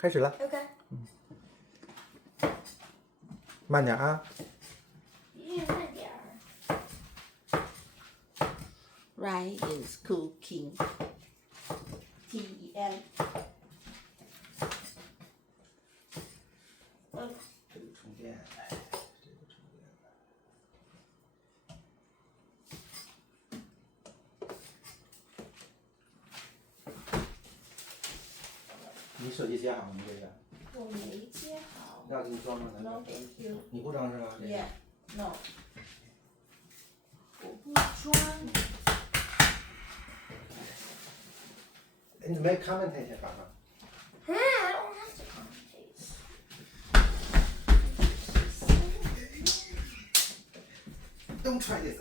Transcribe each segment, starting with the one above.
开始了。 Okay. 慢点啊。慢点儿。 Ryan is cooking. T-E-N. 这个充电，这个充电。你手机接好了吗？这个？我没接好。要给你装上来。 No, thank you. 你不装是吧 Yeah, no. 我不装。你准备 commentate 一下吧。 I don't have to commentate. Don't try this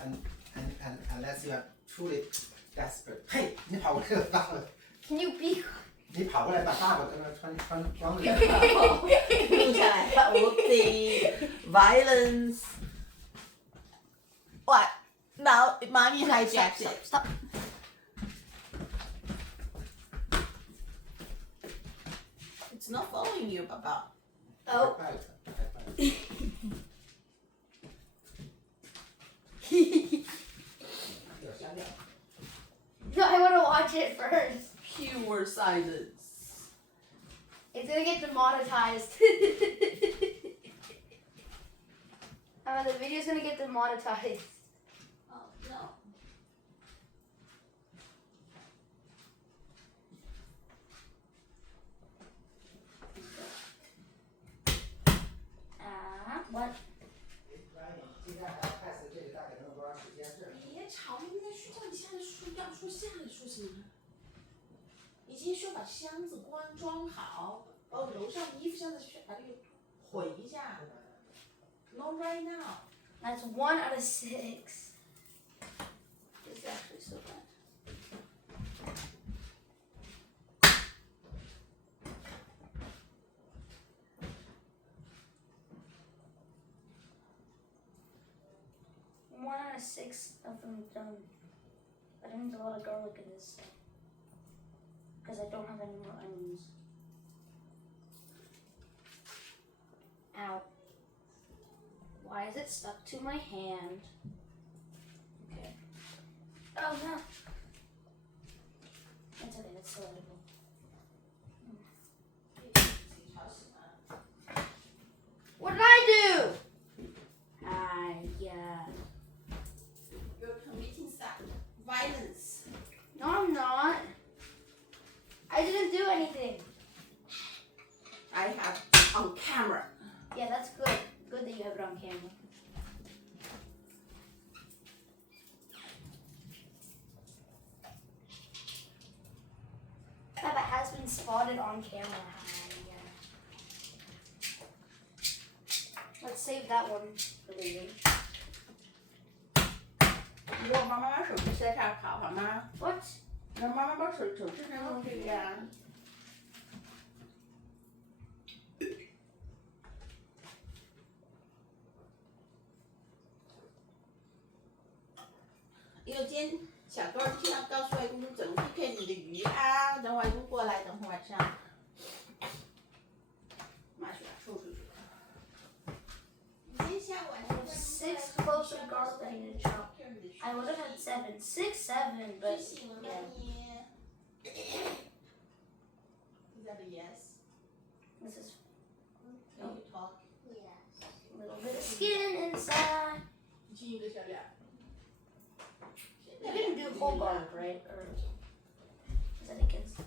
unless you are truly desperate. 嘿，你跑过来把爸爸， Can you be? 你跑过来把爸爸跟那穿装着。录下来。Whoopsie. Violence. What? Now, mommy hijacked it. Stop. It's not following you, Papa. Oh. 拜了拜了。有香料。 No, I want to watch it first. Pure silence. It's gonna get demonetized. The video's gonna get demonetized. Oh, no. What? 今天还要 pass 这个大概能有多长时间？别吵，明明在睡觉，你现在说要说下来说什么呢？你今天需要把箱子装好，把我楼上的衣服箱子把这个毁一下。Not right now. That's 1 out of 6. It's actually so bad. One out of 6 of them done. That means a lot of garlic in this stuff. Because I don't have any more onions. Ow. Why is it stuck to my hand? Okay. Oh no. It's okay, it's still edible. What did I do? Yeah. You're committing violence. No, I'm not. I didn't do anything. I have on camera. Yeah, that's good. Good that you have it on camera. That has been spotted on camera. Let's save that one for later. 你让妈妈把手机在这儿跑好吗？ What? 让妈妈把手机上弄这个呀。因为今天小高经常告诉外公怎么 PK 你的鱼啊，等外公过来，等会晚上。妈去把它抽出去。你今天下午晚上 6 cloves of garlic I need to chop. I would have had 7. 6, 7, but 睡醒了吗 yeah. 你 Is that a yes? This is Can you talk? a little bit of skin inside. 你亲一个小脸。 You didn't do whole garlic, right? Or is that against?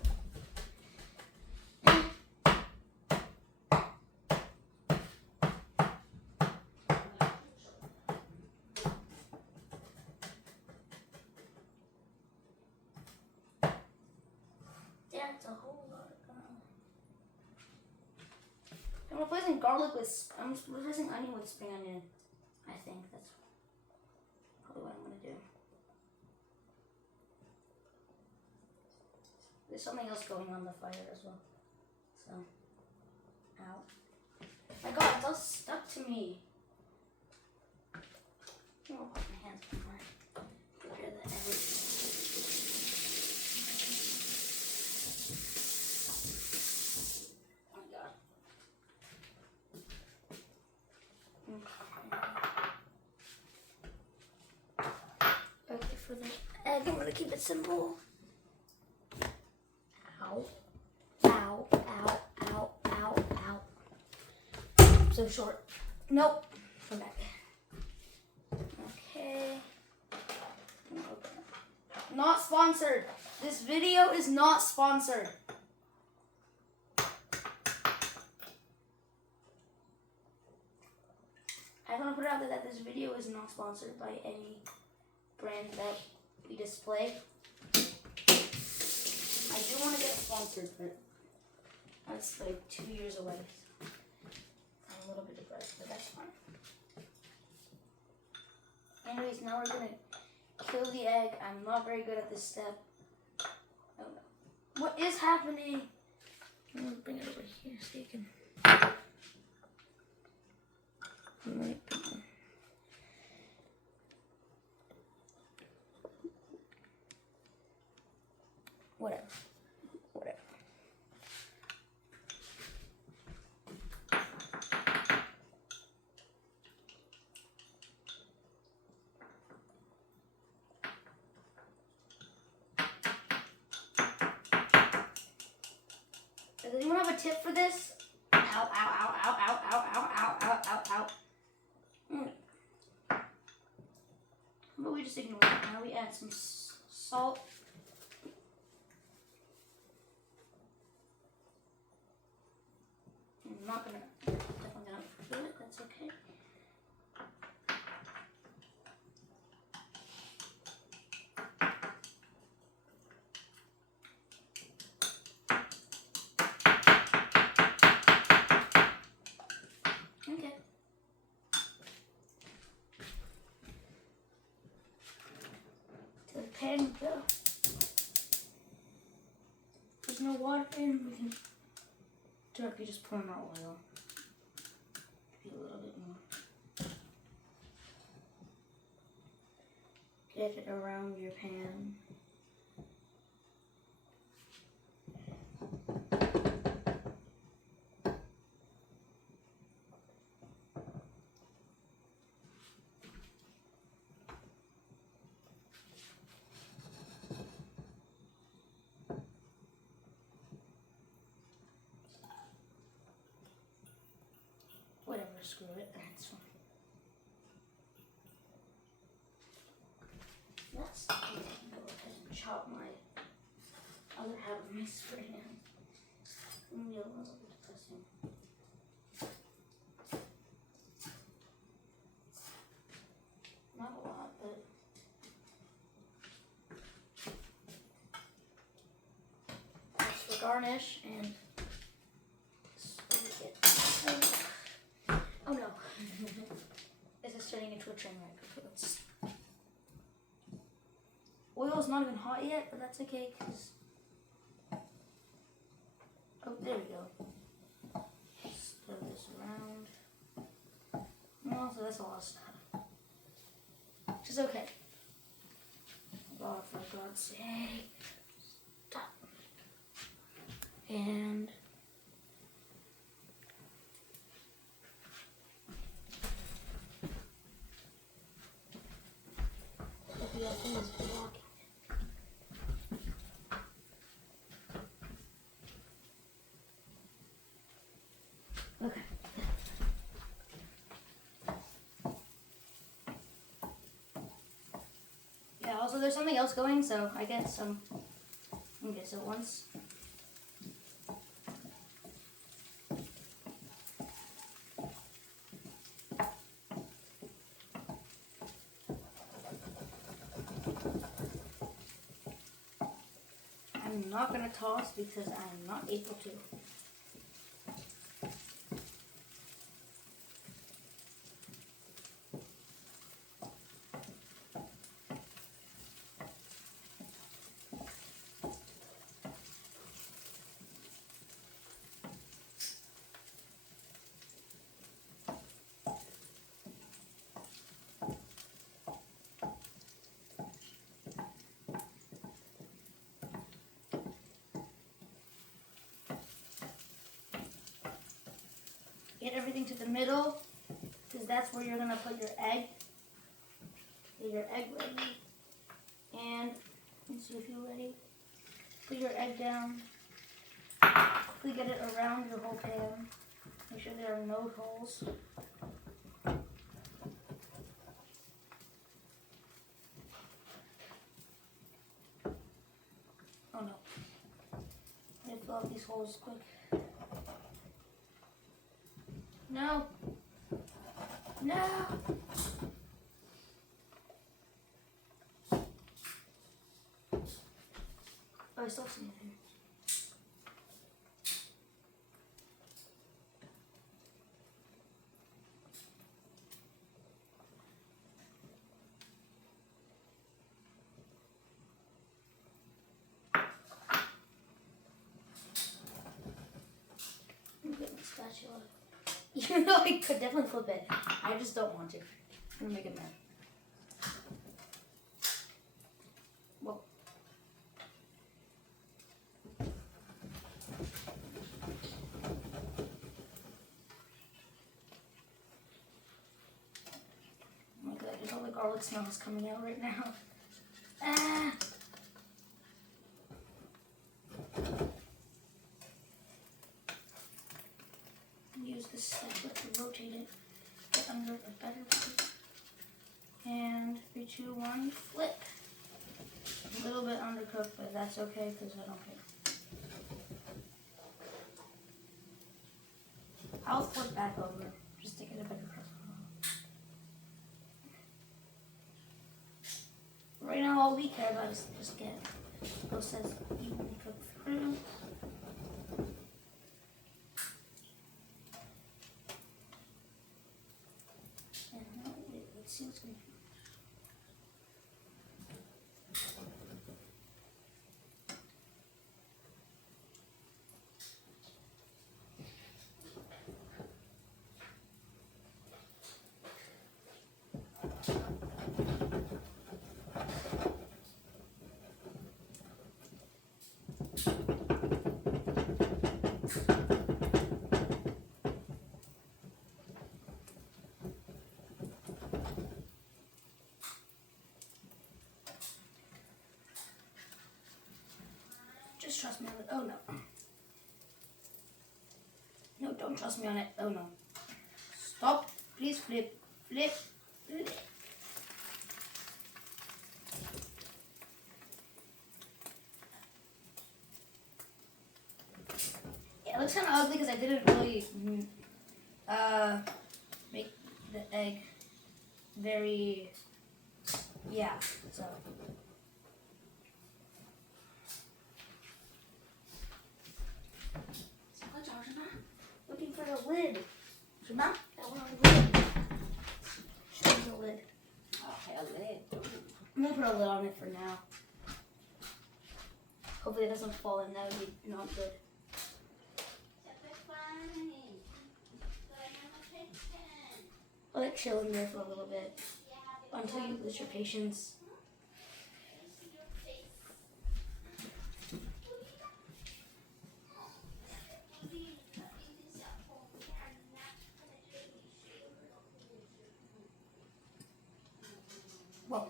That's a whole lot of garlic. I'm replacing garlic with. I'm replacing onion with spring onion. I think that's probably what I'm gonna do. There's something else going on the fire as well. So, ow. My God, it's all stuck to me. I'll put my hands somewhere. Prepare that everything. for the egg. I'm gonna keep it simple. Ow. Ow, ow, ow, ow, ow. So short. Nope. Come back. Okay. Not sponsored. This video is not sponsored. I want to put it out there that this video is not sponsored by any brand that we display. I do want to get sponsored, but that's like 2 years away. So I'm a little bit depressed, but that's fine. Anyways, now we're going to kill the egg. I'm not very good at this step. Oh no. What is happening? I'm going to bring it over here so you can... Whatever. Does anyone have a tip for this? Ow, ow, ow, ow, ow, ow, ow, ow, ow, ow, ow. But we just ignore it. Now we add some salt. I'm not gonna, definitely gonna feel it, that's okay. Okay. To the pan we go. There's no water in, we can directly just pour in our oil. Maybe a little bit more. Get it around your pan. Whatever, screw it, that's fine. Let's go ahead and chop my other half of my spray down. Maybe a little bit depressing. Not a lot, but that's for garnish and oh no. This is turning into a train wreck. Oil's not even hot yet, but that's okay, because... Oh, there we go. Stir this around. No, so that's a lot of stuff. Which is okay. Oh, for God's sake. Stop. And... the other thing is blocking it. Okay. Yeah, also there's something else going, so I get some. Okay, so once. I'm not going to toss because I'm not able to. Get everything to the middle, because that's where you're going to put your egg. Get your egg ready. And let's see if you're ready. Put your egg down. Quickly get it around your whole pan. Make sure there are no holes. Oh no. I need to fill out these holes quick. No. No. Oh, I still see it here. I'm getting the spatula. Even though I could definitely flip it, I just don't want to. I'm gonna make it mad. Whoa. Oh my god, there's all the garlic smells coming out right now. Ah! Use this spatula to rotate it, get under a better place. And 3, 2, 1, flip. A little bit undercooked, but that's okay because I don't care. I'll flip back over just to get a better cook. Right now, all we care about is just get both sides evenly cooked through. And now, let's see what's going to happen. Just trust me on it. Oh no. No, don't trust me on it. Oh no. Stop. Please flip. Flip. Flip. Yeah, it looks kind of ugly because I didn't really make the egg very, yeah, so. Looking for the lid. 什么? That one on the lid. Show me the lid. Oh,还有lid. I'm gonna put a lid on it for now. Hopefully it doesn't fall in. That would be not good. Let it chill in there for a little bit until you lose your patience. Whoa.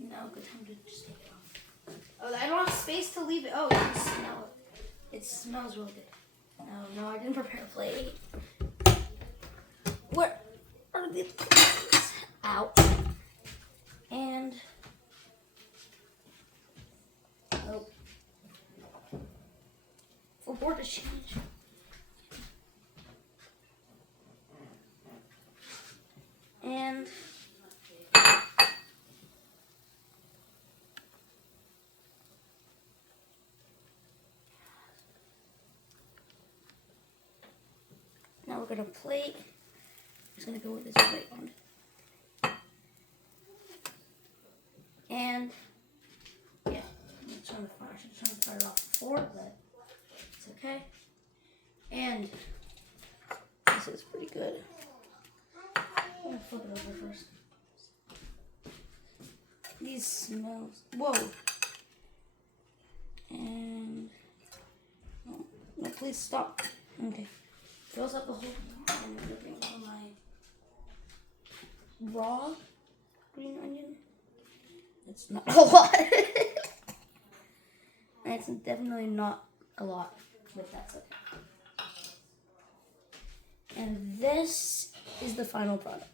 Now good time to just take it off. Oh, I don't have space to leave it. Oh, you can smell it. It smells really good. No, I didn't prepare a plate. Where are the plates? Out. And oh, for board to change. And now we're gonna plate. Just gonna go with this plate on. And yeah, I'm trying to fire. I should try to fire it off before, but it's okay. And this is pretty good. I'm gonna flip it over first. These smells. Whoa. And no, please stop. Okay. Fills up the whole. I'm gonna bring over my raw green onion. It's not a lot. It's definitely not a lot, but that's okay. And this is the final product.